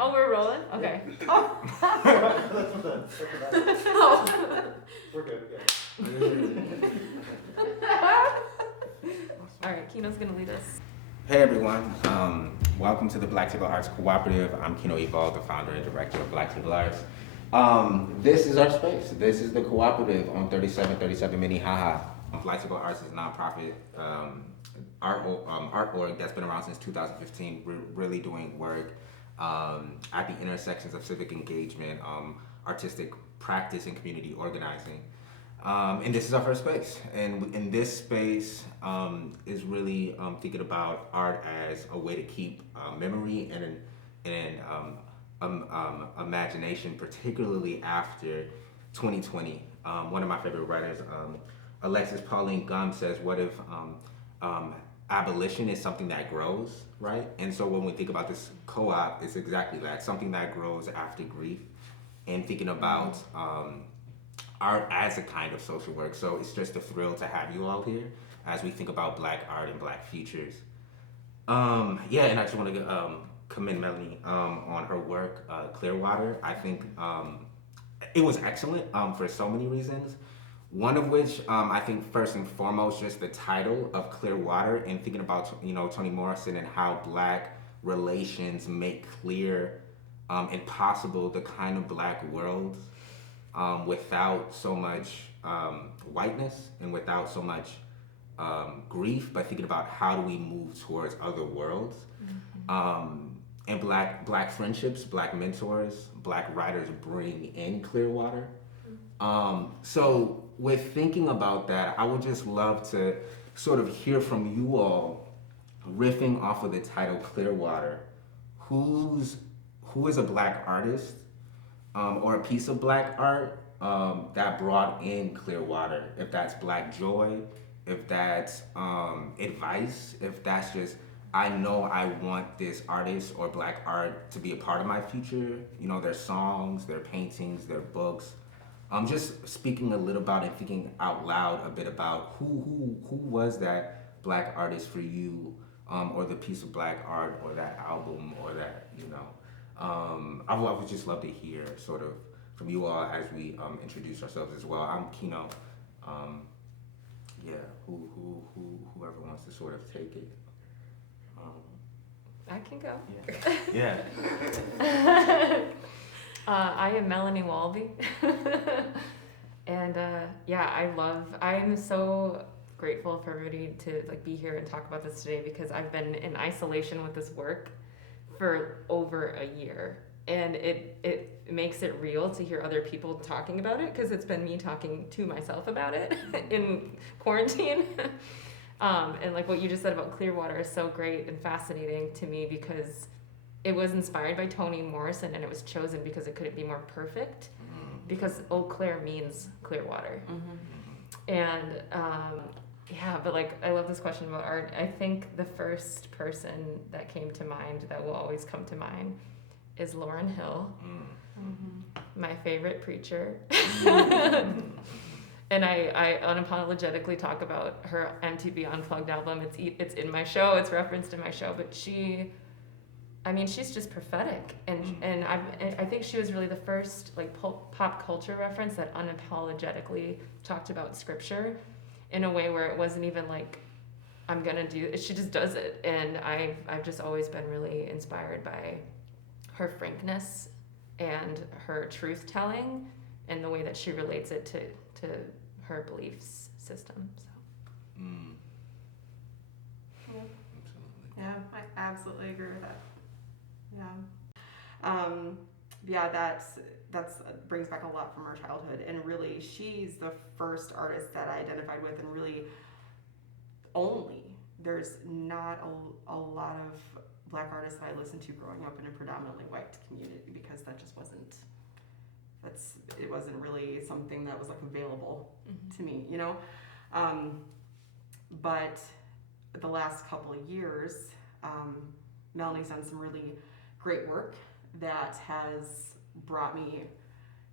Oh, we're rolling? Okay. Oh. We're good, All right, Keno's gonna lead us. Hey everyone, welcome to the Black Table Arts Cooperative. I'm Keno Evol, the founder and director of Black Table Arts. This is our space. This is the cooperative on 3737 Minnehaha. Black Table Arts is a nonprofit art org that's been around since 2015. We're really doing work at the intersections of civic engagement, artistic practice, and community organizing. And this is our first space. And in this space is really thinking about art as a way to keep memory and imagination, particularly after 2020. One of my favorite writers, Alexis Pauline Gum, says, what if abolition is something that grows, right? And so when we think about this co-op, it's exactly that, something that grows after grief, and thinking about art as a kind of social work. So it's just a thrill to have you all here as we think about Black art and Black futures. And I just want to commend Melanie on her work, Clearwater. I think it was excellent for so many reasons. One of which, I think first and foremost, just the title of Clearwater, and thinking about Toni Morrison and how Black relations make clear and possible the kind of Black world without so much whiteness and without so much grief, but thinking about how do we move towards other worlds. And black friendships, Black mentors, Black writers bring in Clearwater. So with thinking about that, I would just love to sort of hear from you all, riffing off of the title Clearwater. Who is a Black artist or a piece of Black art that brought in Clearwater? If that's Black joy, if that's advice, if that's just, I know I want this artist or Black art to be a part of my future, their songs, their paintings, their books. Just speaking a little about and thinking out loud a bit about who was that Black artist for you, or the piece of Black art, or that album, or that, I would just love to hear sort of from you all as we introduce ourselves as well. I'm Keno. Whoever wants to sort of take it. I can go. Yeah. I am Melanie Walby. And I'm so grateful for everybody to be here and talk about this today, because I've been in isolation with this work for over a year, and it makes it real to hear other people talking about it, because it's been me talking to myself about it in quarantine. And what you just said about Clearwater is so great and fascinating to me, because it was inspired by Toni Morrison, and it was chosen because it couldn't be more perfect, because Eau Claire means clear water. And I love this question about art. I think the first person that came to mind, that will always come to mind, is Lauryn Hill, my favorite preacher. And I unapologetically talk about her MTV Unplugged album. It's in my show, it's referenced in my show, but she's just prophetic, and I think she was really the first pop culture reference that unapologetically talked about scripture in a way where it wasn't even I'm gonna do it. She just does it, and I've just always been really inspired by her frankness and her truth telling, and the way that she relates it to her beliefs system. So. Yeah, I absolutely agree with that. That's brings back a lot from our childhood, and really she's the first artist that I identified with, and really only. There's not a lot of Black artists that I listened to growing up in a predominantly white community, because that just wasn't really something that was available to me, but the last couple of years, Melanie's done some really great work that has brought me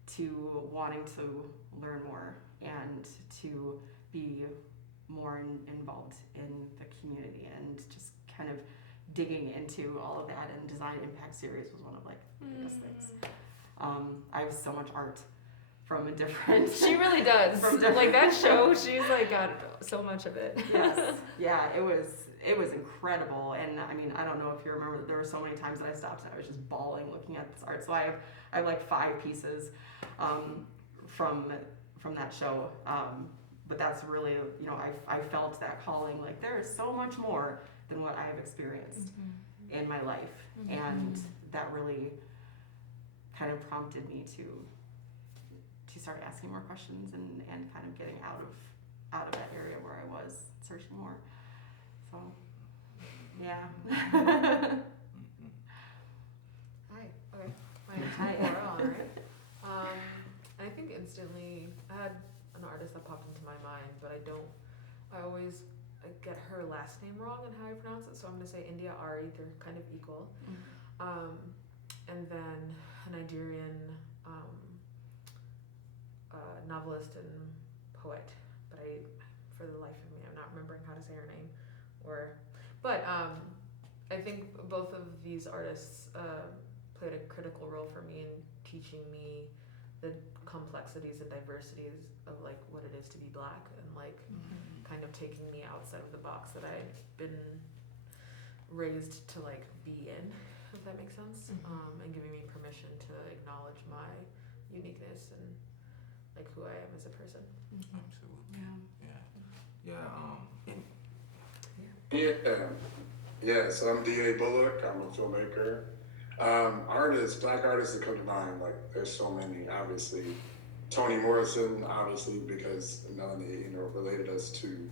to wanting to learn more and to be more involved in the community, and just kind of digging into all of that, and Design Impact Series was one of like the biggest things. I have so much art from a different. She really does. From Like that show, she's like got so much of it. Yes, yeah, it was incredible, and I mean, I don't know if you remember, there were so many times that I stopped and I was just bawling looking at this art. So I have like 5 pieces from that show, but that's really, you know, I felt that calling, like there is so much more than what I have experienced in my life, and that really kind of prompted me to start asking more questions and kind of getting out of that area where I was searching more. So, yeah. Hi. Okay. My name's Hi. Deborah, right? I think instantly I had an artist that popped into my mind, but I always get her last name wrong and how I pronounce it, so I'm gonna say India Ari. They're kind of equal. And then a Nigerian novelist and poet, but for the life of me, I'm not remembering how to say her name. But I think both of these artists played a critical role for me in teaching me the complexities and diversities of like what it is to be Black, and like kind of taking me outside of the box that I'd been raised to like be in, if that makes sense, and giving me permission to acknowledge my uniqueness and like who I am as a person. Absolutely. Yes, I'm D.A. Bullock. I'm a filmmaker. Artists, Black artists that come to mind, like there's so many, obviously. Toni Morrison, obviously, because Melanie, related us to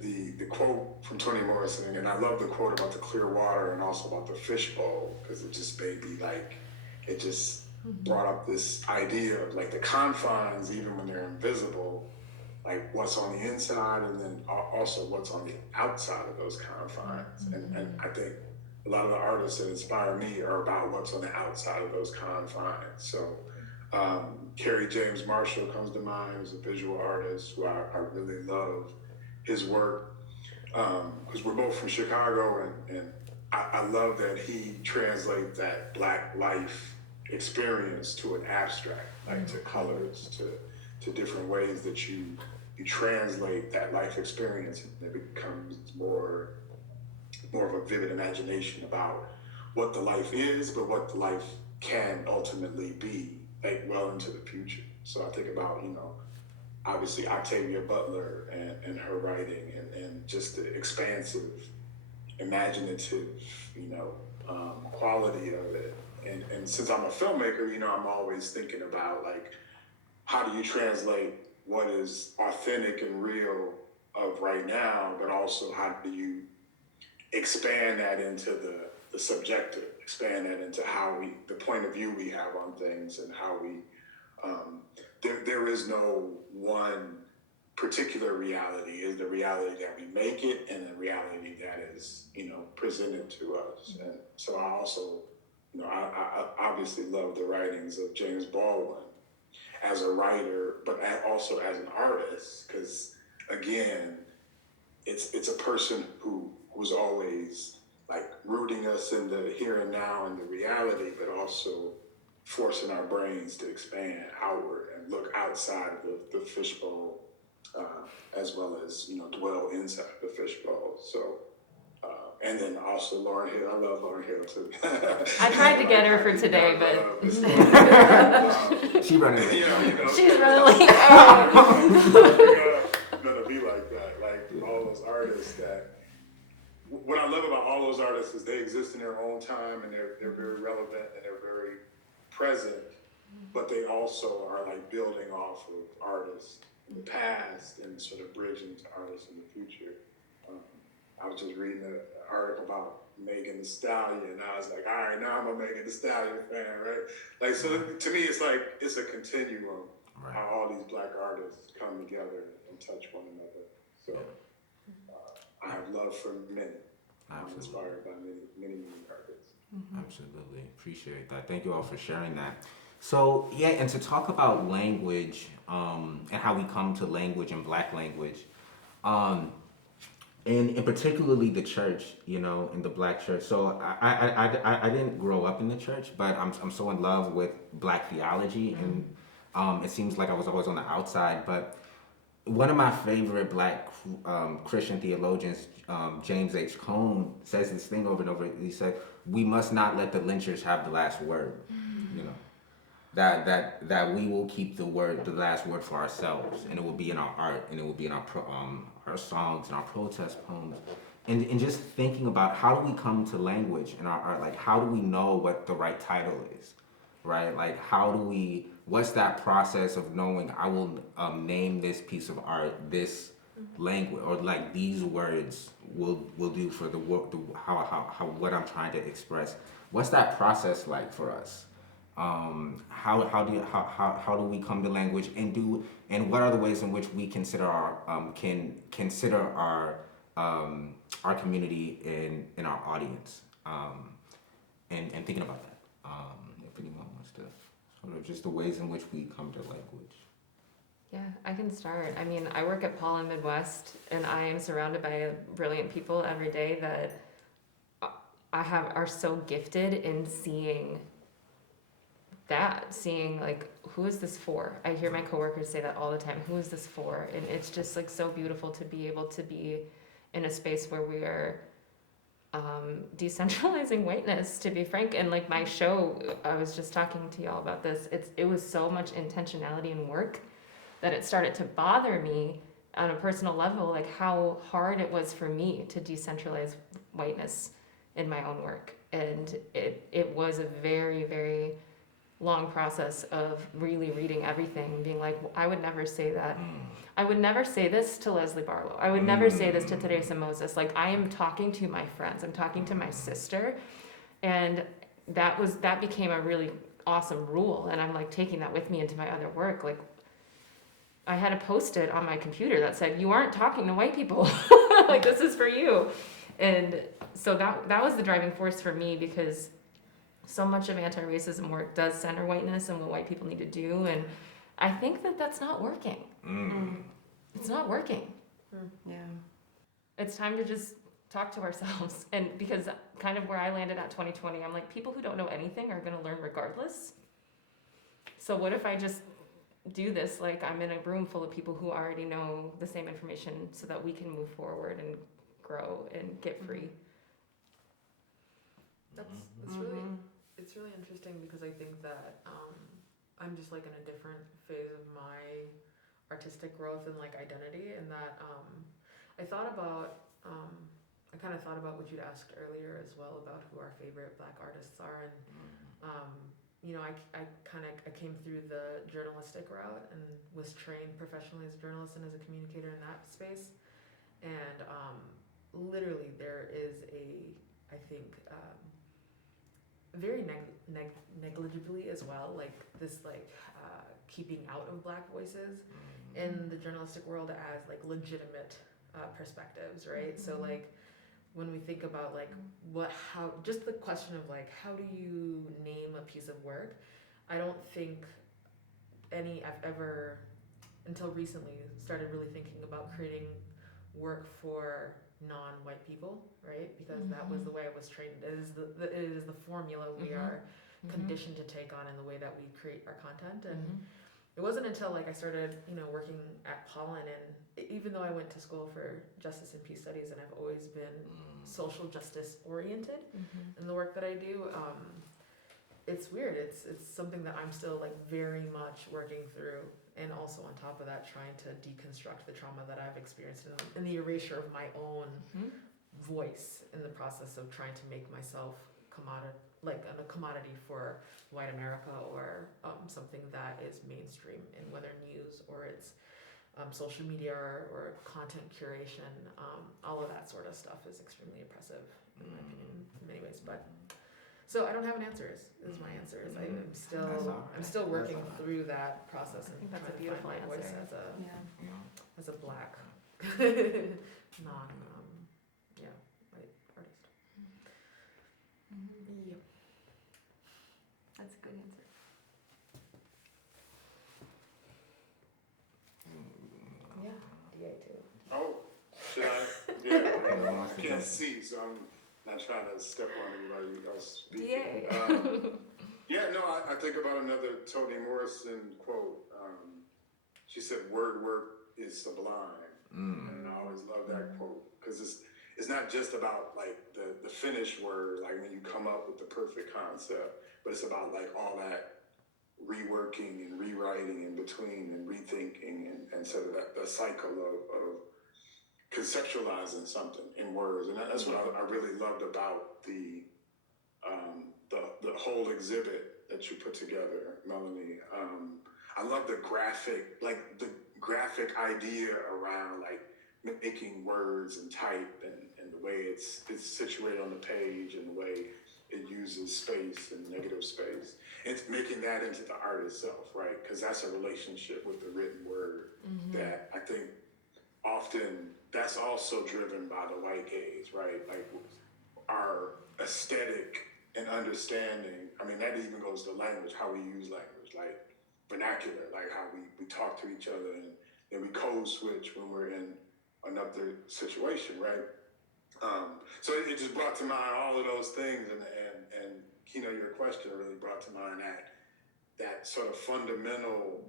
the quote from Toni Morrison, and I love the quote about the clear water and also about the fishbowl, because it just made me like, it just brought up this idea of like the confines, even when they're invisible, like what's on the inside and then also what's on the outside of those confines. And I think a lot of the artists that inspire me are about what's on the outside of those confines. So Kerry James Marshall comes to mind, who's a visual artist who I really love his work, because we're both from Chicago, and I love that he translates that Black life experience to an abstract, like to colors, to different ways that you translate that life experience, and it becomes more of a vivid imagination about what the life is, but what the life can ultimately be, like well into the future. So I think about, obviously Octavia Butler and her writing and just the expansive, imaginative, quality of it. And since I'm a filmmaker, I'm always thinking about like, how do you translate what is authentic and real of right now, but also how do you expand that into the subjective, expand that into the point of view we have on things, and how we, there is no one particular reality. Is the reality that we make it, and the reality that is, presented to us. And so I also, I obviously love the writings of James Baldwin as a writer, but also as an artist, because again, it's a person who's always like rooting us in the here and now and the reality, but also forcing our brains to expand outward and look outside of the fishbowl, as well as dwell inside the fishbowl. So. And then also Lauryn Hill. I love Lauryn Hill too. I tried to get her for today, but She running. she's really Gonna be like that. Like all those artists that. What I love about all those artists is they exist in their own time, and they're very relevant and they're very present, but they also are like building off of artists in the past and sort of bridging to artists in the future. I was just reading an article about Megan Thee Stallion, and I was like, all right, now I'm a Megan Thee Stallion fan, right? Like, so to me, it's like, it's a continuum, right, how all these Black artists come together and touch one another. So I have love for many. I'm inspired by many artists. Absolutely. Appreciate that. Thank you all for sharing that. So, yeah, and to talk about language, and how we come to language and Black language, and particularly the church, you know, in the black church. So I didn't grow up in the church, but I'm so in love with black theology, and it seems like I was always on the outside. But one of my favorite black Christian theologians, James H. Cone, says this thing over and over. He said, "We must not let the lynchers have the last word." You know, that we will keep the last word for ourselves, and it will be in our art, and it will be in our songs and our protest poems, and just thinking about how do we come to language in our art, like how do we know what the right title is, right? Like what's that process of knowing I will name this piece of art this language, or like these words will do for the work, how what I'm trying to express. What's that process like for us? How do we come to language, and what are the ways in which we consider our community in our audience, and thinking about that, if anyone wants to sort of just the ways in which we come to language. Yeah, I can start. I mean, I work at Pollen Midwest, and I am surrounded by brilliant people every day that are so gifted in seeing like, who is this for? I hear my coworkers say that all the time. Who is this for? And it's just like so beautiful to be able to be in a space where we are decentralizing whiteness, to be frank. And like my show, I was just talking to y'all about this. It was so much intentionality and work that it started to bother me on a personal level, like how hard it was for me to decentralize whiteness in my own work. And it was a very, very long process of really reading everything and being like, I would never say that. I would never say this to Leslie Barlow. I would never say this to Teresa Moses. Like, I am talking to my friends. I'm talking to my sister. And that became a really awesome rule. And I'm like taking that with me into my other work. Like, I had a Post-it on my computer that said, you aren't talking to white people. Like, this is for you. And so that was the driving force for me, because so much of anti-racism work does center whiteness and what white people need to do, and I think that's not working. It's not working. Yeah. It's time to just talk to ourselves, and because kind of where I landed at 2020, I'm like, people who don't know anything are going to learn regardless. So what if I just do this like I'm in a room full of people who already know the same information, so that we can move forward and grow and get free. It's really interesting, because I think that I'm just like in a different phase of my artistic growth and like identity, and that I kind of thought about what you'd asked earlier as well, about who our favorite black artists are, and you know, I came through the journalistic route and was trained professionally as a journalist and as a communicator in that space, and literally there is I think very negligibly as well, like this keeping out of black voices in the journalistic world as like legitimate perspectives, right? So like when we think about like just the question of like, how do you name a piece of work, I don't think I've ever until recently started really thinking about creating work for non-white people, right? Because that was the way I was trained. It is the formula we are conditioned to take on in the way that we create our content. And it wasn't until like I started, working at Pollen, and even though I went to school for justice and peace studies, and I've always been social justice oriented in the work that I do, it's weird. It's something that I'm still like very much working through. And also on top of that, trying to deconstruct the trauma that I've experienced and the erasure of my own voice in the process of trying to make myself a commodity for white America, or something that is mainstream in whether news or it's social media or content curation. All of that sort of stuff is extremely oppressive in my opinion in many ways. But so I don't have an answer. Is my answer. I'm still working through that process. I think that's a beautiful my voice answer. as a black non white artist. Yep. That's a good answer. Yeah, DA too. Oh, should I? Yeah. can't see, so I'm not trying to step on anybody else speaking. Yeah. No, I think about another Toni Morrison quote. She said, "Word work is sublime," and I always love that quote because it's not just about like the finished word, like when you come up with the perfect concept, but it's about like all that reworking and rewriting in between and rethinking and sort of that the cycle of conceptualizing something in words, and that's what I really loved about the whole exhibit that you put together, Melanie. I love the graphic idea around like making words and type and the way it's situated on the page and the way it uses space and negative space. It's making that into the art itself, right? Because that's a relationship with the written word that I think often that's also driven by the white gaze, right? Like our aesthetic and understanding. I mean, that even goes to language, how we use language, like vernacular, like how we talk to each other and then we code switch when we're in another situation, right? So it just brought to mind all of those things, and Keno, your question really brought to mind that sort of fundamental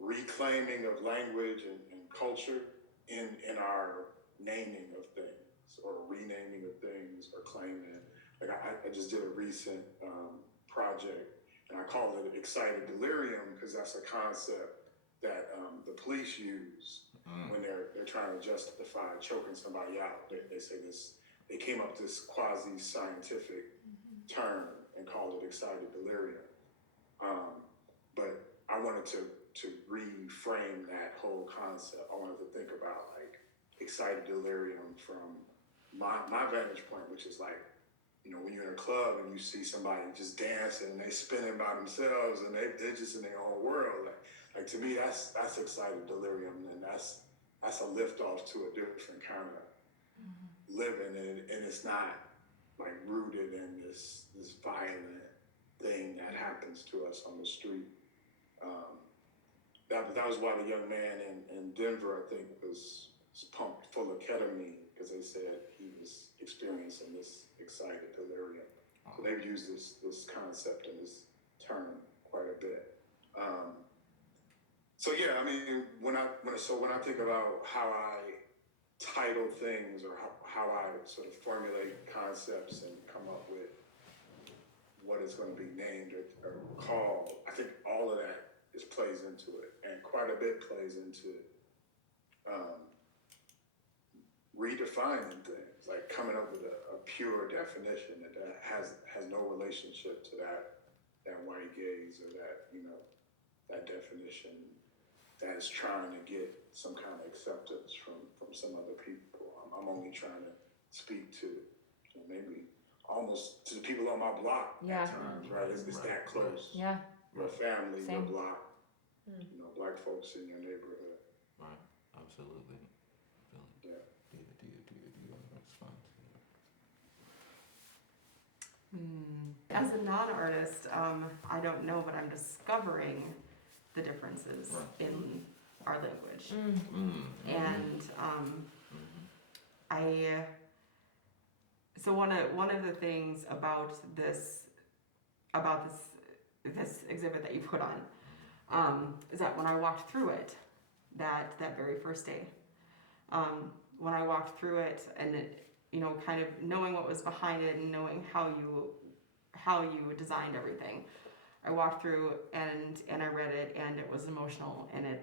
reclaiming of language and culture in our naming of things or renaming of things or claiming. Like I just did a recent project and I call it excited delirium because that's a concept that the police use when they're trying to justify choking somebody out. They say this, they came up with this quasi-scientific term and called it excited delirium. But I wanted to reframe that whole concept. I wanted to think about like excited delirium from my vantage point, which is like, you know, when you're in a club and you see somebody just dancing and they spinning by themselves and they're just in their own world. Like to me, that's excited delirium, and that's a lift off to a different kind of living, and it's not like rooted in this violent thing that happens to us on the street. That was why the young man in Denver, I think, was pumped full of ketamine because they said he was experiencing this excited delirium. So they've used this concept and this term quite a bit. So yeah, I mean, when I think about how I title things or how I sort of formulate concepts and come up with what it's going to be named or called, I think all of that plays into it, and quite a bit plays into redefining things, like coming up with a pure definition that has no relationship to that white gaze or that, you know, that definition that is trying to get some kind of acceptance from some other people. I'm only trying to speak to, you know, maybe almost to the people on my block at times, right? It's that close. Yeah. Your family, Same. your block, you know, black folks in your neighborhood. Right, absolutely. Yeah. Do you want to respond to As a non-artist, I don't know, but I'm discovering the differences in our language. And so one of the things about this exhibit that you put on is that when I walked through it that very first day, when I walked through it and it, you know, kind of knowing what was behind it and knowing how you designed everything, I walked through and I read it and it was emotional and it,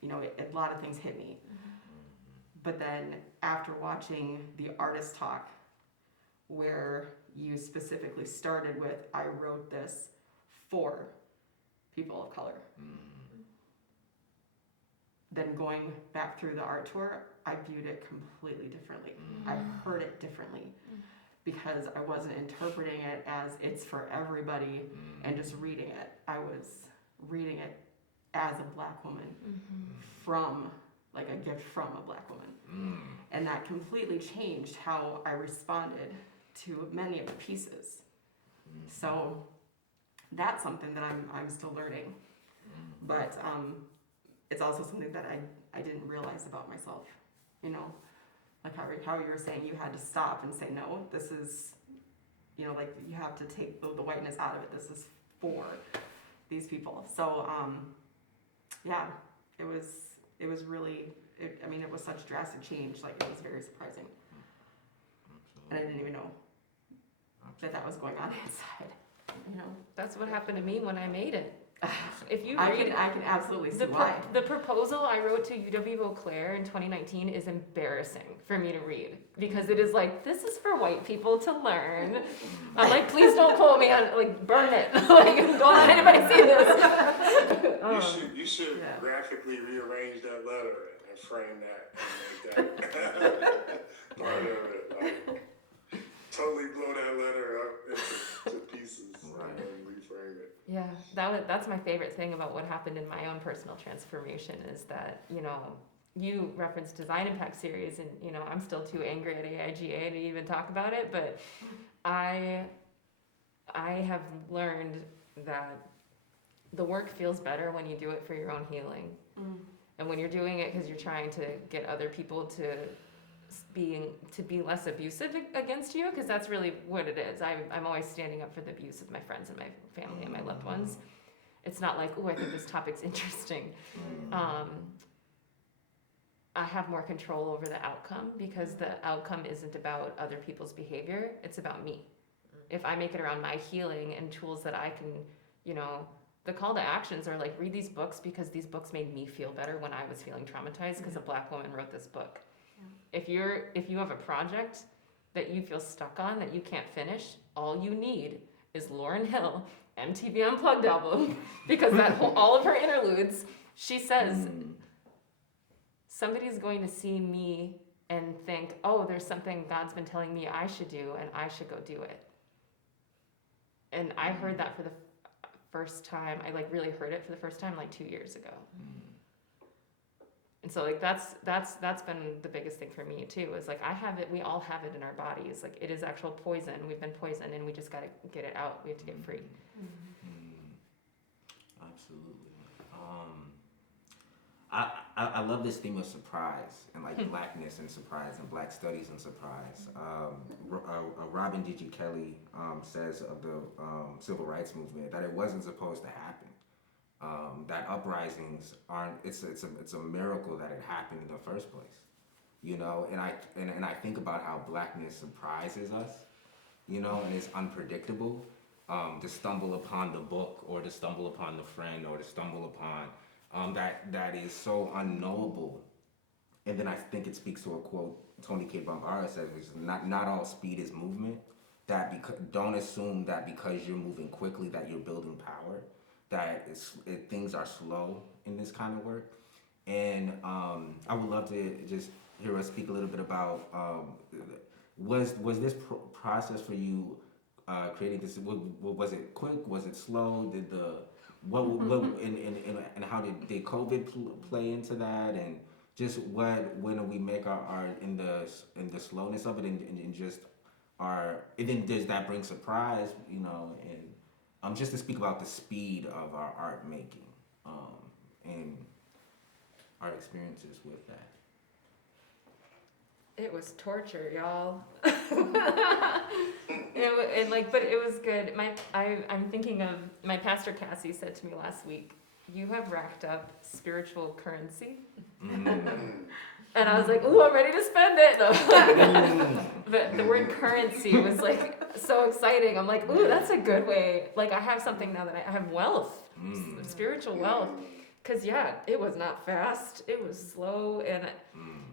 you know, a lot of things hit me. But then after watching the artist talk, where you specifically started with, I wrote this for people of color. Then going back through the art tour, I viewed it completely differently. I heard it differently because I wasn't interpreting it as it's for everybody and just reading it. I was reading it as a black woman from, like a gift from a black woman. And that completely changed how I responded to many of the pieces. So that's something that I'm still learning. But it's also something that I didn't realize about myself, you know. like how you were saying, you had to stop and say, no, this is, you know, like you have to take the whiteness out of it. This is for these people. So, yeah, it was really, I mean, it was such drastic change. Like, it was very surprising. And I didn't even know that was going on inside, you know? That's what happened to me when I made it. If you I read can absolutely see why. the proposal I wrote to UW Eau Claire in 2019 is embarrassing for me to read, because it is like, this is for white people to learn. I'm like, please don't quote me on, like, burn it. Like, don't let anybody see this. You should Yeah. graphically rearrange that letter and frame that and make that part of it. Like, totally blow that letter up into pieces and reframe it. Yeah, that's my favorite thing about what happened in my own personal transformation, is that, you know, you referenced Design Impact Series, and, you know, I'm still too angry at AIGA to even talk about it, but I have learned that the work feels better when you do it for your own healing. And when you're doing it because you're trying to get other people to be less abusive against you, because that's really what it is. I'm always standing up for the abuse of my friends and my family and my loved ones. It's not like, oh, I think this topic's interesting. I have more control over the outcome, because the outcome isn't about other people's behavior, it's about me. If I make it around my healing and tools that I can, you know, the call to actions are like, read these books because these books made me feel better when I was feeling traumatized because a Black woman wrote this book. If you have a project that you feel stuck on, that you can't finish, all you need is Lauryn Hill, MTV Unplugged album, because all of her interludes, she says, somebody's going to see me and think, oh, there's something God's been telling me I should do, and I should go do it. And I heard that for the first time. I like really heard it for the first time like 2 years ago. And so like that's been the biggest thing for me too, is like I have it, we all have it in our bodies. Like it is actual poison. We've been poisoned and we just gotta get it out. We have to get free. Absolutely. I love this theme of surprise and like Blackness and surprise and Black studies and surprise. Robin D.G. Kelly says of the civil rights movement that it wasn't supposed to happen. That uprisings aren't. It's a miracle that it happened in the first place, you know. And I think about how Blackness surprises us, you know, and it's unpredictable. To stumble upon the book, or to stumble upon the friend, or to stumble upon that is so unknowable. And then I think it speaks to a quote Tony K. Bambara says, which is not all speed is movement. Don't assume that because you're moving quickly that you're building power. That things are slow in this kind of work. And I would love to just hear us speak a little bit about, was this process for you creating this, was it quick, was it slow, and how did COVID play into that, and just when do we make our art in the slowness of it, and just and then does that bring surprise, you know, and just to speak about the speed of our art making, and our experiences with that. It was torture, y'all. But it was good. I'm thinking of my pastor Cassie said to me last week, "You have racked up spiritual currency," and I was like, "Ooh, I'm ready to spend it." No. But the word currency was like so exciting. I'm like, "Ooh, that's a good way." Like I have something now that I have wealth, spiritual wealth. Cause yeah, it was not fast. It was slow, and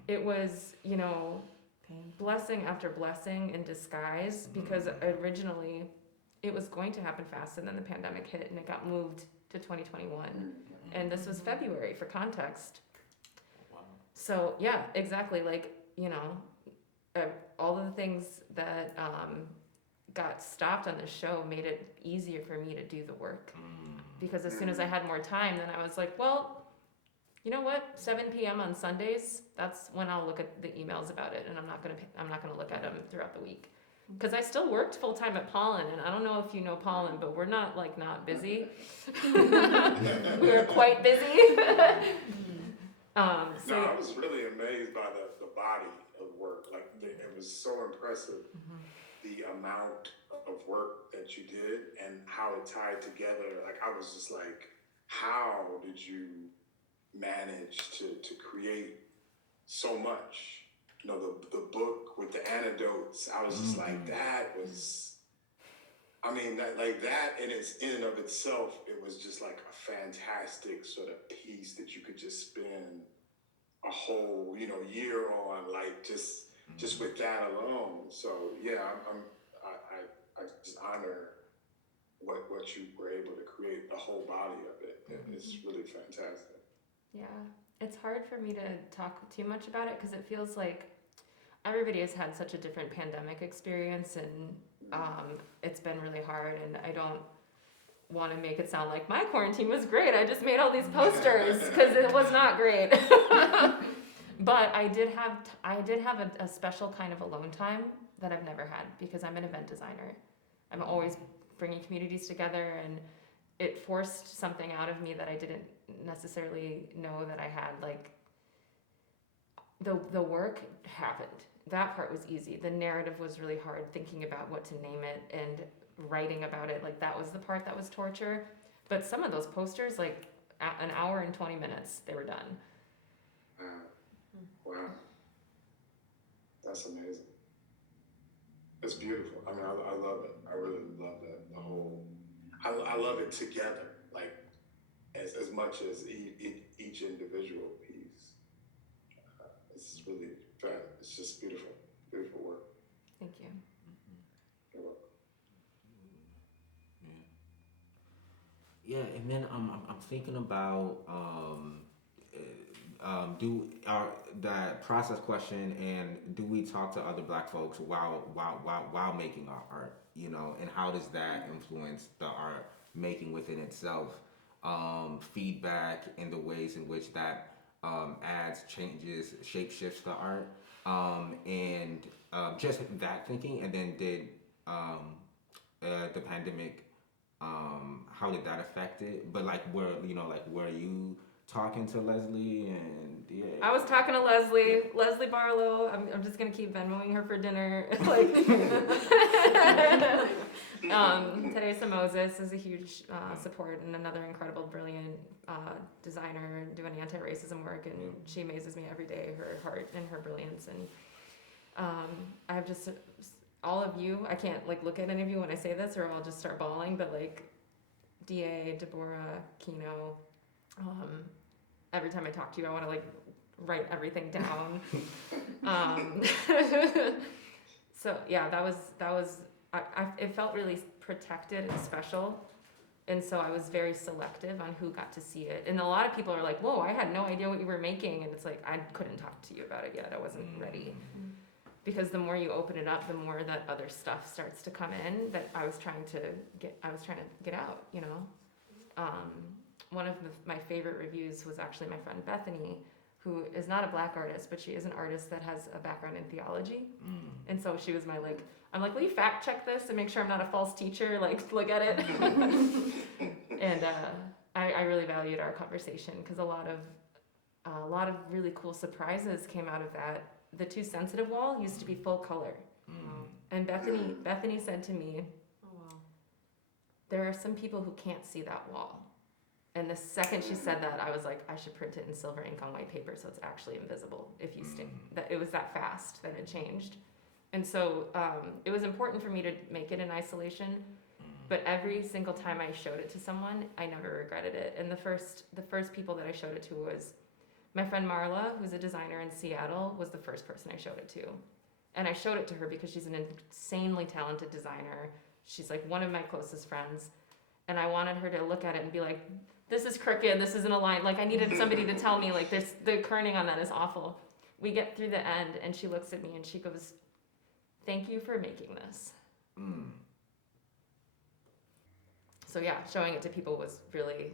it was, you know, blessing after blessing in disguise. Because originally, it was going to happen fast, and then the pandemic hit, and it got moved to 2021. And this was February, for context. Wow. So yeah, exactly. Like, you know, all of the things that got stopped on this show made it easier for me to do the work. Because as soon as I had more time, then I was like, well, you know what? 7 p.m. on Sundays, that's when I'll look at the emails about it, and I'm not gonna look at them throughout the week. Because I still worked full time at Pollen, and I don't know if you know Pollen, but we're not busy. We're quite busy. I was really amazed by the body of work Like it was so impressive, the amount of work that you did and how it tied together. Like I was just like, how did you manage to create so much? You know, the book with the anecdotes. I was just like, that was. I mean, that in and of itself, it was just like a fantastic sort of piece that you could just spend a whole, year on, like just with that alone. So yeah, I just honor what you were able to create, the whole body of it. It's really fantastic. Yeah, it's hard for me to talk too much about it because it feels like everybody has had such a different pandemic experience, and it's been really hard, and I don't want to make it sound like my quarantine was great. I just made all these posters because it was not great. But I did have a special kind of alone time that I've never had because I'm an event designer. I'm always bringing communities together, and it forced something out of me that I didn't necessarily know that I had. Like the work happened. That part was easy. The narrative was really hard, thinking about what to name it and writing about it. Like that was the part that was torture. But some of those posters, like an hour and 20 minutes, they were done. Wow. That's amazing. It's beautiful. I mean, I love it. I really love that. The whole, I love it together, like as much as each individual piece. It's really fun. It's just beautiful, beautiful work. Thank you. You're welcome. Yeah, and then I'm thinking about that process question, and do we talk to other Black folks while making our art, and how does that influence the art making within itself? Feedback and the ways in which that adds, changes, shape shifts the art, and just that thinking, and then did the pandemic, how did that affect it? But were you talking to Leslie? And yeah, I was talking to Leslie Barlow. I'm just gonna keep Venmoing her for dinner. Teresa Moses is a huge support and another incredible, brilliant designer doing anti-racism work, and she amazes me every day. Her heart and her brilliance, and I have just all of you. I can't look at any of you when I say this, or I'll just start bawling. But Da, Deborah, Keno. Every time I talk to you, I want to write everything down. So yeah, that was. It felt really protected and special, and so I was very selective on who got to see it. And a lot of people are like, "Whoa, I had no idea what you were making," and it's like I couldn't talk to you about it yet. I wasn't ready, because the more you open it up, the more that other stuff starts to come in that I was trying to get out. One of my favorite reviews was actually my friend Bethany, who is not a Black artist, but she is an artist that has a background in theology. And so she was my I'm will you fact check this and make sure I'm not a false teacher? Look at it. And I really valued our conversation because a lot of really cool surprises came out of that. The Too Sensitive wall used to be full color. And Bethany said to me, there are some people who can't see that wall. And the second she said that, I was like, I should print it in silver ink on white paper so it's actually invisible if you stay. That it was that fast that it changed. And so it was important for me to make it in isolation, but every single time I showed it to someone, I never regretted it. And the first people that I showed it to was my friend Marla, who's a designer in Seattle, was the first person I showed it to. And I showed it to her because she's an insanely talented designer. She's one of my closest friends. And I wanted her to look at it and be like, this is crooked, this isn't aligned. I needed somebody to tell me, the kerning on that is awful. We get through the end, and she looks at me and she goes, thank you for making this. So yeah, showing it to people was really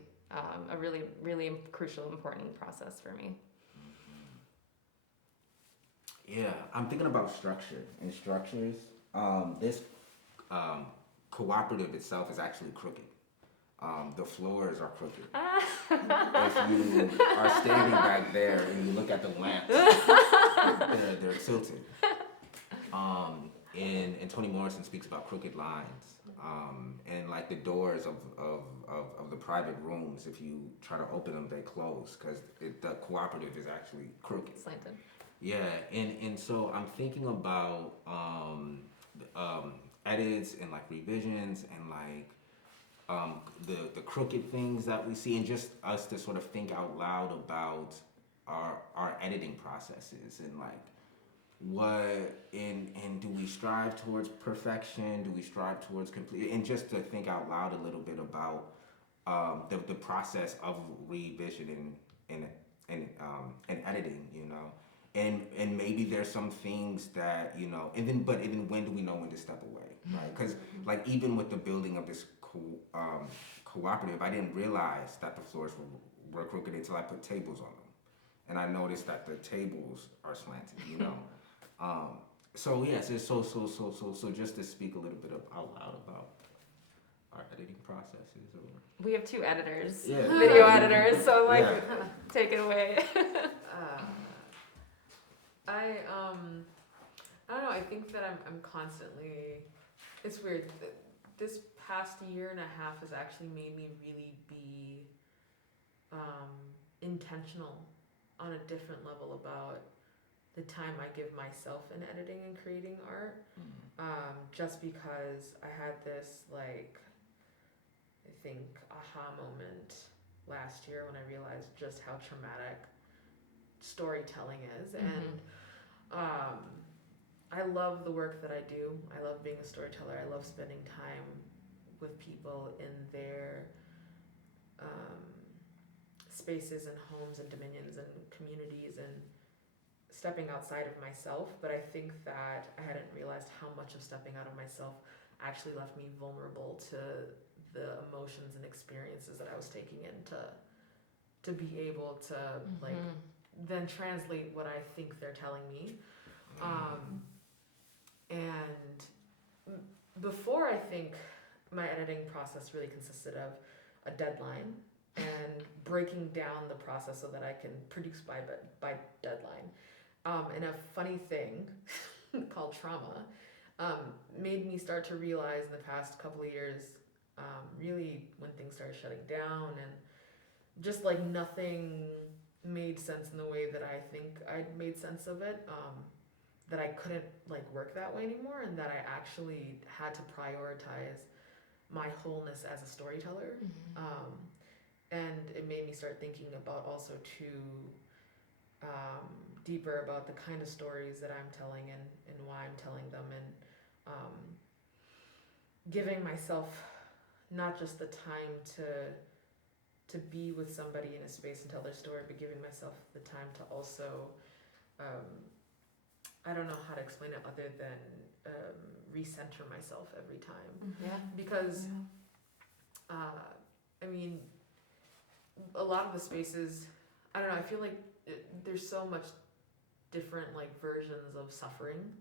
a really, really crucial, important process for me. Yeah, I'm thinking about structure and structures. This cooperative itself is actually crooked. The floors are crooked. If you are standing back there and you look at the lamps, they're tilted. And Toni Morrison speaks about crooked lines, and like the doors of the private rooms, if you try to open them, they close because the cooperative is actually crooked. Slanted. Yeah, and so I'm thinking about edits and like revisions and like the crooked things that we see, and just us to sort of think out loud about our editing processes and like what and do we strive towards perfection, do we strive towards complete, and just to think out loud a little bit about the process of revision and editing, you know, and maybe there's some things that, you know, and then when do we know when to step away, right? Because like even with the building of this cooperative, I didn't realize that the floors were crooked until I put tables on them, and I noticed that the tables are slanted, you know. So yes, it's so just to speak a little bit out loud about our editing processes. We have 2 editors, Yeah. video editors, so like, Yeah. take it away. I don't know. I think that I'm constantly. It's weird. This past year and a half has actually made me really be intentional on a different level about the time I give myself in editing and creating art. Just because I had this like, I think, aha moment last year when I realized just how traumatic storytelling is. And I love the work that I do. I love being a storyteller. I love spending time with people in their spaces and homes and dominions and communities and stepping outside of myself. But I think that I hadn't realized how much of stepping out of myself actually left me vulnerable to the emotions and experiences that I was taking in to be able to like then translate what I think they're telling me. And before, I think my editing process really consisted of a deadline and breaking down the process so that I can produce by deadline. And a funny thing called trauma made me start to realize in the past couple of years, really when things started shutting down and just like nothing made sense in the way that I think I'd made sense of it, that I couldn't like work that way anymore, and that I actually had to prioritize my wholeness as a storyteller. And it made me start thinking about also too deeper about the kind of stories that I'm telling and why I'm telling them, and giving myself not just the time to be with somebody in a space and tell their story, but giving myself the time to also I don't know how to explain it other than recenter myself every time. Because I mean, a lot of the spaces, I don't know, I feel like there's so much different like versions of suffering,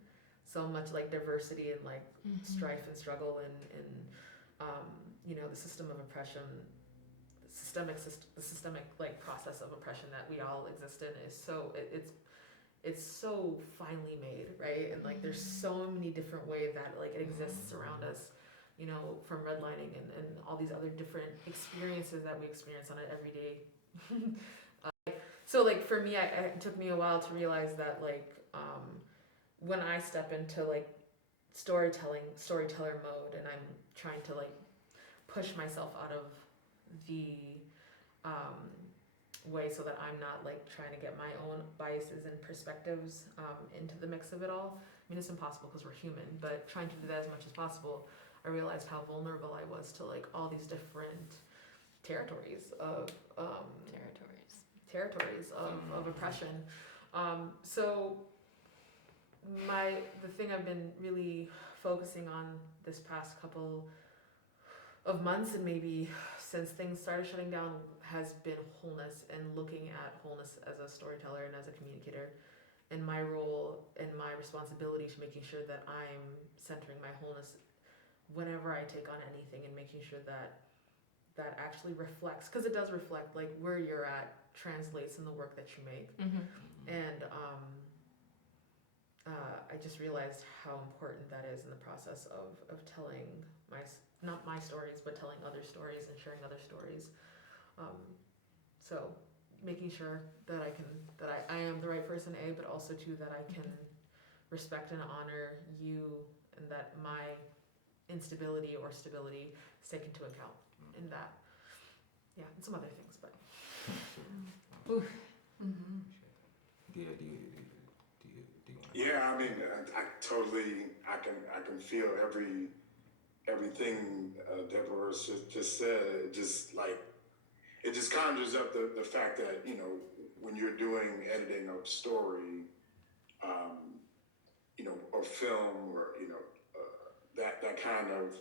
so much like diversity and like strife and struggle and you know, the system of oppression, the systemic like process of oppression that we all exist in is so it's so finely made, right? And like there's so many different ways that like it exists around us, you know, from redlining and all these other different experiences that we experience on an everyday. So like for me, it took me a while to realize that like when I step into like storyteller mode and I'm trying to like push myself out of the way so that I'm not like trying to get my own biases and perspectives into the mix of it all. I mean, it's impossible because we're human, but trying to do that as much as possible, I realized how vulnerable I was to like all these different territories of oppression. So the thing I've been really focusing on this past couple of months and maybe since things started shutting down has been wholeness, and looking at wholeness as a storyteller and as a communicator, and my role and my responsibility to making sure that I'm centering my wholeness whenever I take on anything, and making sure that that actually reflects, because it does reflect like where you're at translates in the work that you make. And I just realized how important that is in the process of telling not my stories, but telling other stories and sharing other stories. So making sure that I am the right person, A, but also too that I can respect and honor you, and that my instability or stability is taken into account in that. Yeah, and some other things, but. Mm-hmm. Do you want to? Yeah, I mean, I totally, I can feel everything Deborah just said. It just conjures up the fact that, you know, when you're doing editing of story, you know, or film, or, you know, that kind of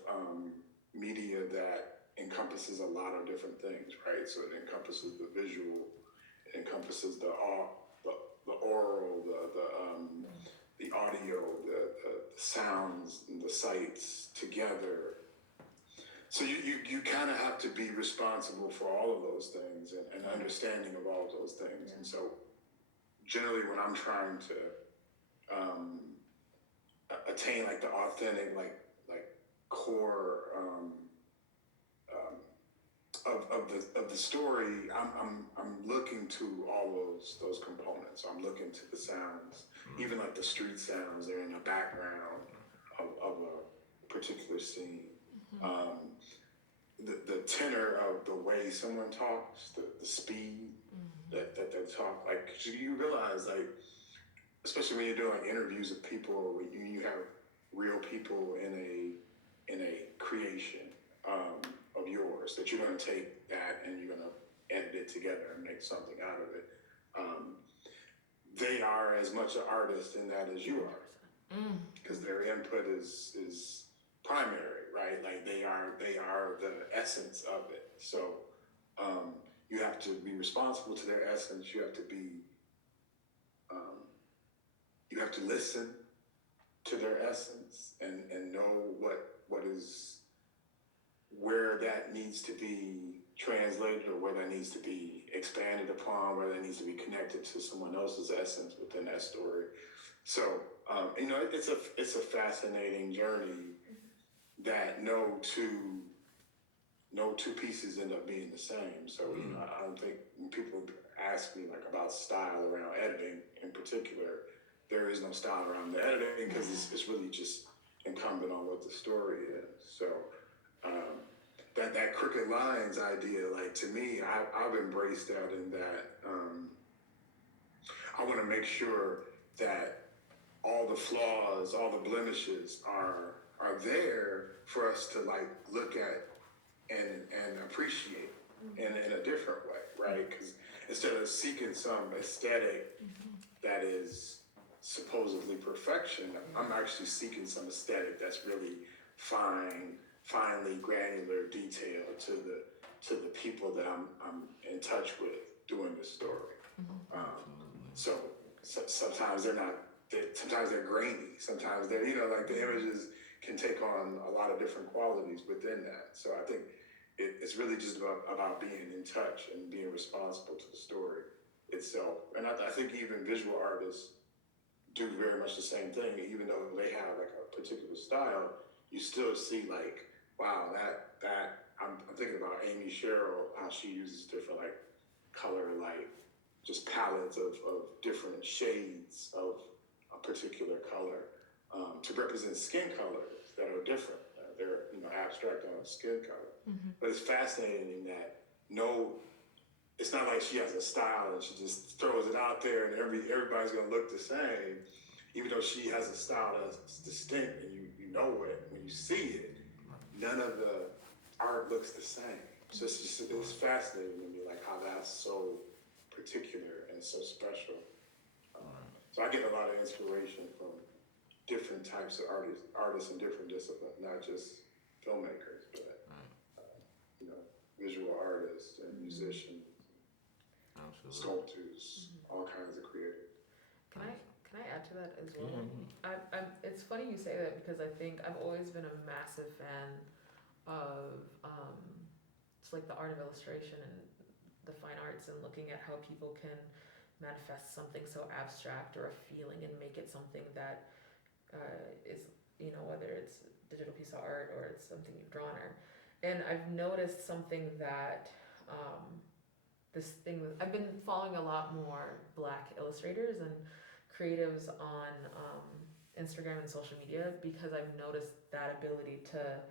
media that encompasses a lot of different things, right? So it encompasses the visual, it encompasses the oral, the audio, the sounds, and the sights together. So you kind of have to be responsible for all of those things and understanding of all of those things. And so generally when I'm trying to attain like the authentic, like core of the story, I'm looking to all those components. So I'm looking to the sounds, even like the street sounds, they're in the background of a particular scene. The tenor of the way someone talks, the speed that they talk, like, 'cause you realize, like, especially when you're doing interviews of people, when you have real people in a creation of yours, that you're going to take that and you're going to edit it together and make something out of it. They are as much an artist in that as you are, because their input is primary, right? Like they are the essence of it. So you have to be responsible to their essence. You have to be, you have to listen to their essence and know what is, where that needs to be translated, or where that needs to be expanded upon, where that needs to be connected to someone else's essence within that story. So you know, it's a fascinating journey that no two pieces end up being the same. So you know, I don't think when people ask me like about style around editing in particular, there is no style around the editing, because it's really just incumbent on what the story is. So that crooked lines idea, like, to me, I've embraced that, in that I want to make sure that all the flaws, all the blemishes are there for us to like look at and appreciate in a different way, right? Because instead of seeking some aesthetic that is supposedly perfection, I'm actually seeking some aesthetic that's really finely granular detail to the people that I'm in touch with doing this story. So sometimes they're not. Sometimes they're grainy. Sometimes they're, you know, like the images can take on a lot of different qualities within that. So I think it's really just about being in touch and being responsible to the story itself. And I think even visual artists do very much the same thing. Even though they have like a particular style, you still see like, wow, that I'm thinking about Amy Sherrill, how she uses different like color, like just palettes of different shades of a particular color to represent skin colors that are different. They're, you know, abstract on skin color. But it's fascinating that it's not like she has a style and she just throws it out there and everybody's gonna look the same, even though she has a style that's distinct and you know it when you see it. None of the art looks the same. So it's fascinating to me, like how that's so particular and so special. So I get a lot of inspiration from different types of artists in different disciplines, not just filmmakers, but you know, visual artists and musicians, sculptors, all kinds of creators. Can I add to that as well? It's funny you say that, because I think I've always been a massive fan of just like the art of illustration and the fine arts, and looking at how people can manifest something so abstract or a feeling and make it something that is, you know, whether it's a digital piece of art or it's something you've drawn and I've noticed something that this thing with, I've been following a lot more Black illustrators and creatives on Instagram and social media because I've noticed that ability to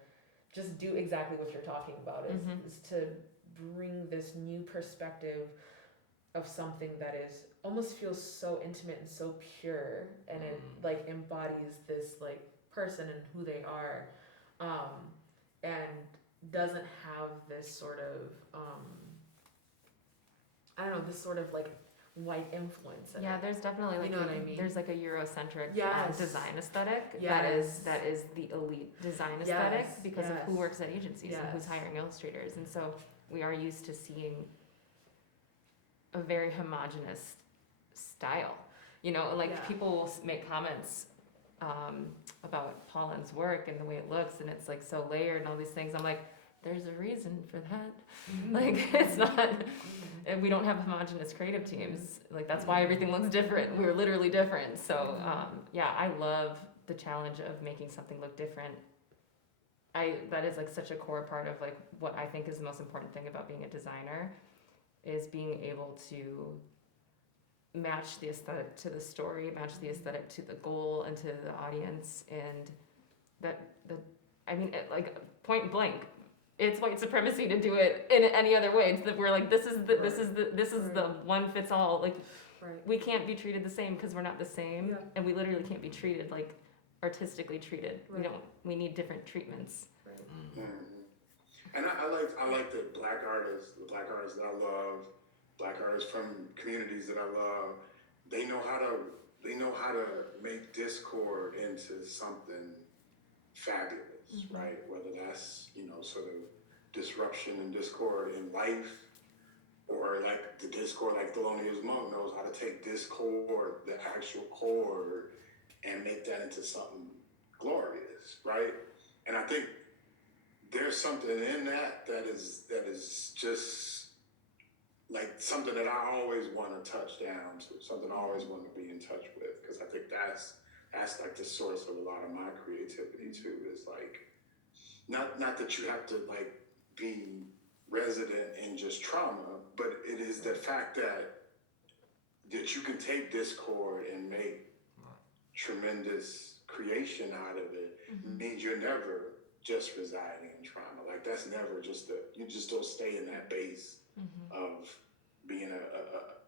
just do exactly what you're talking about is to bring this new perspective of something that is almost feels so intimate and so pure and it like embodies this like person and who they are and doesn't have this sort of I don't know, this sort of like white influence. Yeah, there's definitely like you know what I mean? There's like a Eurocentric Yes. design aesthetic Yes. that is the elite design Yes. aesthetic because of Yes. who works at agencies and who's Yes. hiring illustrators, and so we are used to seeing a very homogenous style. You know, like Yeah. people will make comments about Pollen's work and the way it looks, and it's like so layered and all these things. I'm like, there's a reason for that. Like it's not, and we don't have homogenous creative teams. Like that's why everything looks different. We're literally different. So yeah, I love the challenge of making something look different. That is like such a core part of like what I think is the most important thing about being a designer, is being able to match the aesthetic to the story, match the aesthetic to the goal and to the audience, and I mean, like point blank, it's white supremacy to do it in any other way. It's that we're like, this is the one fits all. Like, we can't be treated the same because we're not the same, and we literally can't be treated like artistically treated. We need different treatments. And I like the black artists that I love, black artists from communities that I love. They know how to make discord into something fabulous, right? Whether that's, you know, sort of disruption and discord in life, or like the discord, like Thelonious Monk knows how to take discord, the actual chord, and make that into something glorious, right? And I think there's something in that is just like something that I always want to touch down to, something I always want to be in touch with, because I think that's like the source of a lot of my creativity too. Is like not that you have to like be resident in just trauma, but it is the fact that you can take discord and make tremendous creation out of it. Means you're never just residing in trauma. Like that's never you just don't stay in that base of being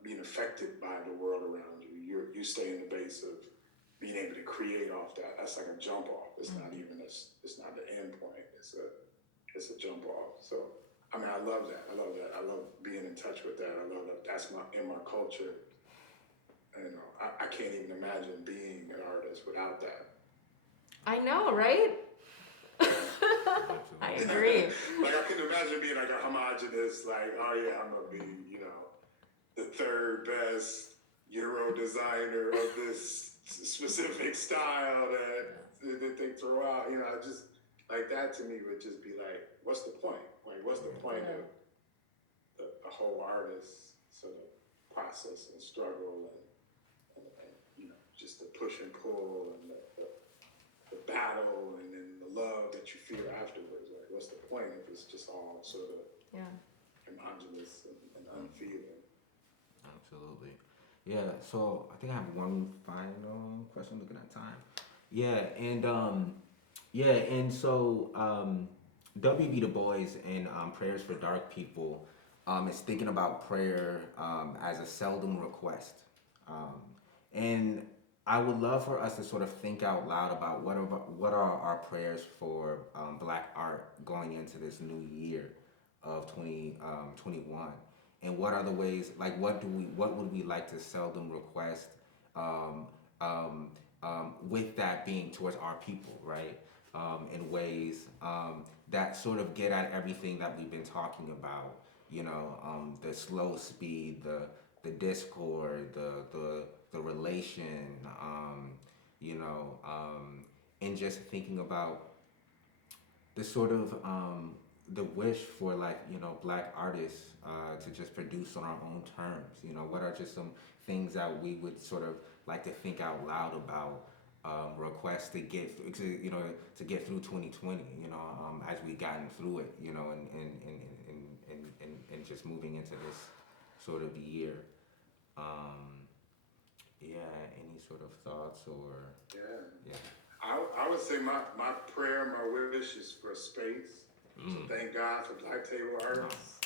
being affected by the world around you. You stay in the base of being able to create off that. That's like a jump off. It's not even it's not the end point. It's a jump off. So I mean, I love that. I love being in touch with that. I love that. That's in my culture. You know, I can't even imagine being an artist without that. I know, right? I agree. Like I can imagine being like a homogenous, like, oh yeah, I'm gonna be, you know, the third best Euro designer of this specific style that they throw out. You know, I just like that to me would just be like, what's the point? Like, what's the point of the whole artist sort of process and struggle and you know, just the push and pull and the battle and then the love that you feel afterwards. Like, what's the point if it's just all sort of homogenous and unfeeling? Absolutely. Yeah, so I think I have one final question looking at time. And so W.B. Du Bois in Prayers for Dark People is thinking about prayer as a seldom request. And I would love for us to sort of think out loud about what are our prayers for Black art going into this new year of 2021, and what are the ways, like what would we like to seldom request, with that being towards our people, right? In ways that sort of get at everything that we've been talking about, you know, the slow speed, the discord, the relation, you know, and just thinking about the sort of the wish for like, you know, Black artists to just produce on our own terms. You know, what are just some things that we would sort of like to think out loud about, requests to get to, you know, to get through 2020. You know, as we gotten through it. You know, and just moving into this sort of year. Yeah. Any sort of thoughts or Yeah. yeah. I would say my prayer, my wish is for space. So thank God for Black Table Artists.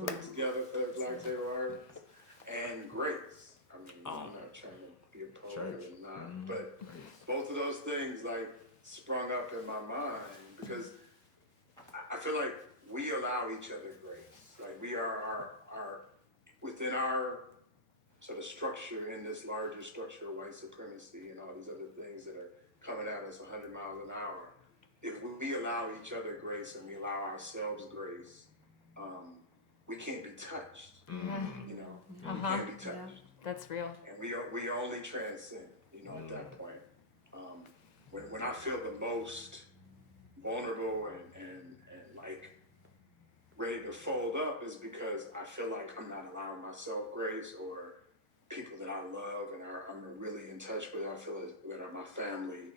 Put it together for the Black Table Artists. And grace. I mean, I'm not trying to be a poet or not, but both of those things like sprung up in my mind because I feel like we allow each other grace. Like we are within our sort of structure in this larger structure of white supremacy and all these other things that are coming at us 100 miles an hour. If we allow each other grace and we allow ourselves grace, we can't be touched. You know, we can't be touched. Yeah, that's real. And we only transcend. You know, at that point, when I feel the most vulnerable and like ready to fold up is because I feel like I'm not allowing myself grace or people that I love and I'm really in touch with. I feel that are my family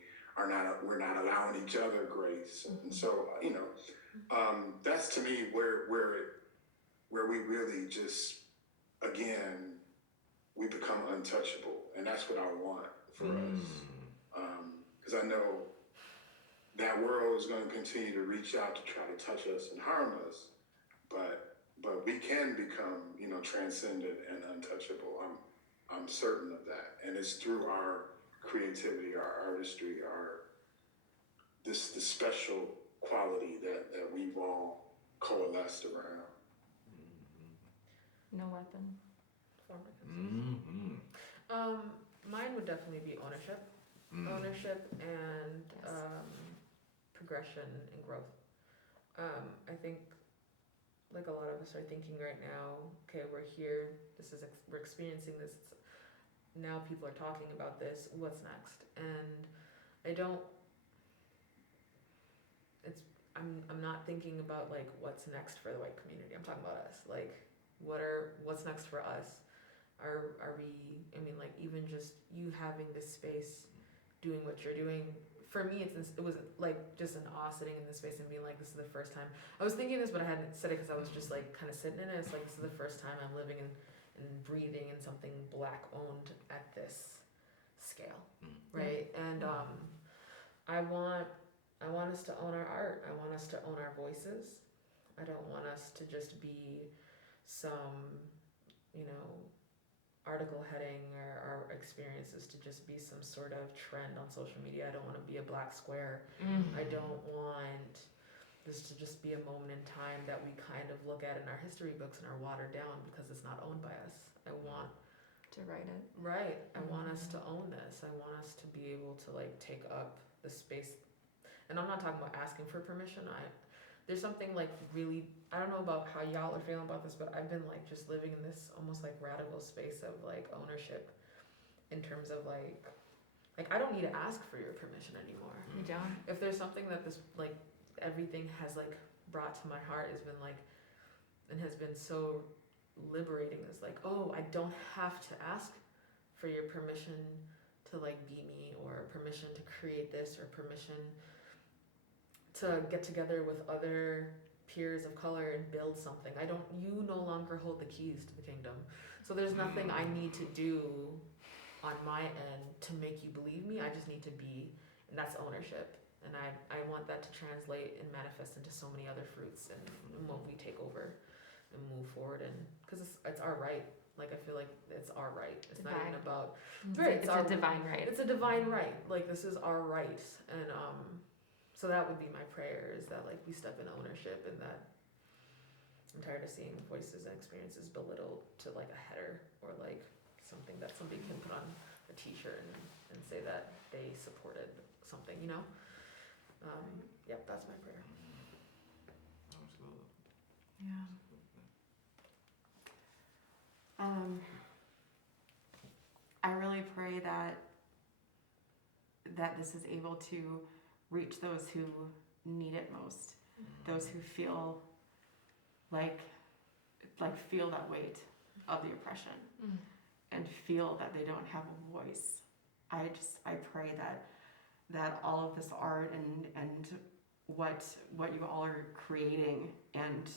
we're not allowing each other grace. And so, you know, that's to me where we really just, again, we become untouchable. And that's what I want for us. Because I know that world is going to continue to reach out to try to touch us and harm us. But we can become, you know, transcendent and untouchable. I'm certain of that. And it's through our creativity, our artistry, this special quality that we've all coalesced around. No weapon. Mine would definitely be ownership. Ownership and progression and growth. I think like a lot of us are thinking right now, okay, we're here, we're experiencing this, now people are talking about this, what's next? And I'm not thinking about like what's next for the white community. I'm talking about us. Like what's next for us? Are we, I mean, like even just you having this space, doing what you're doing, for me it was like just an awe sitting in this space and being like, this is the first time. I was thinking this but I hadn't said it because I was just like kind of sitting in it. It's like this is the first time I'm living and breathing in something Black owned at this scale, right? And I want us to own our art. I want us to own our voices. I don't want us to just be some, you know, article heading or our experiences to just be some sort of trend on social media. I don't want to be a black square. I don't want this to just be a moment in time that we kind of look at in our history books and are watered down because it's not owned by us. I want to write it. Right. I want us to own this. I want us to be able to like take up the space. And I'm not talking about asking for permission. There's something like really, I don't know about how y'all are feeling about this, but I've been like just living in this almost like radical space of like ownership in terms of like I don't need to ask for your permission anymore. You don't? If there's something that this like everything has like brought to my heart has been like, and has been so liberating is like, oh, I don't have to ask for your permission to like be me or permission to create this or permission to get together with other peers of color and build something. You no longer hold the keys to the kingdom. So there's nothing I need to do on my end to make you believe me. I just need to be, and that's ownership. And I want that to translate and manifest into so many other fruits and when we take over and move forward. And because it's our right. Like I feel like it's our right. It's not even about, right, it's a divine right. It's a divine right. Like this is our right. And so that would be my prayer is that like we step in ownership and that I'm tired of seeing voices and experiences belittled to like a header or like something that somebody can put on a t-shirt and say that they supported something, you know? Yep, that's my prayer. Absolutely. Yeah. I really pray that this is able to reach those who need it most. those who feel like feel that weight of the oppression and feel that they don't have a voice. I pray that all of this art and what you all are creating and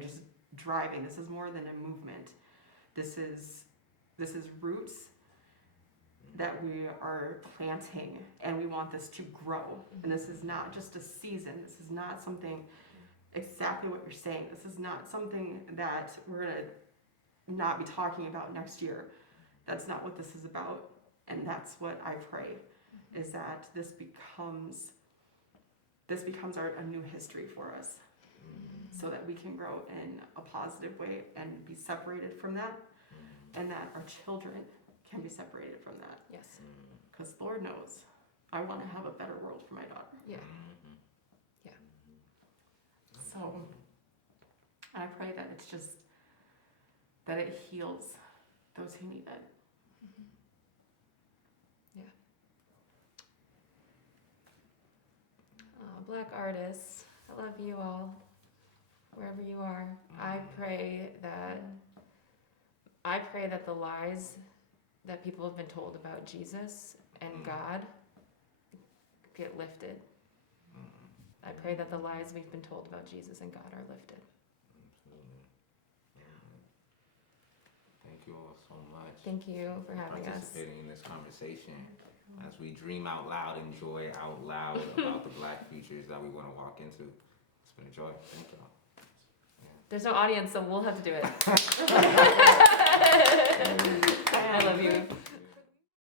just driving, this is more than a movement. This is roots that we are planting, and we want this to grow. And this is not just a season. This is not something, exactly what you're saying. This is not something that we're gonna not be talking about next year. That's not what this is about. And that's what I pray, is that this becomes a new history for us, so that we can grow in a positive way and be separated from that, and that our children can be separated from that. Yes. Because Lord knows, I want to have a better world for my daughter. Yeah. So I pray that it's just, that it heals those who need it. Black artists, I love you all, wherever you are. I pray that the lies that people have been told about Jesus and God get lifted. I pray that the lies we've been told about Jesus and God are lifted. Thank you all so much. Thank you for having us. Participating in this conversation as we dream out loud, enjoy out loud about the Black futures that we want to walk into. It's been a joy. Thank y'all. There's no audience, so we'll have to do it. I love you.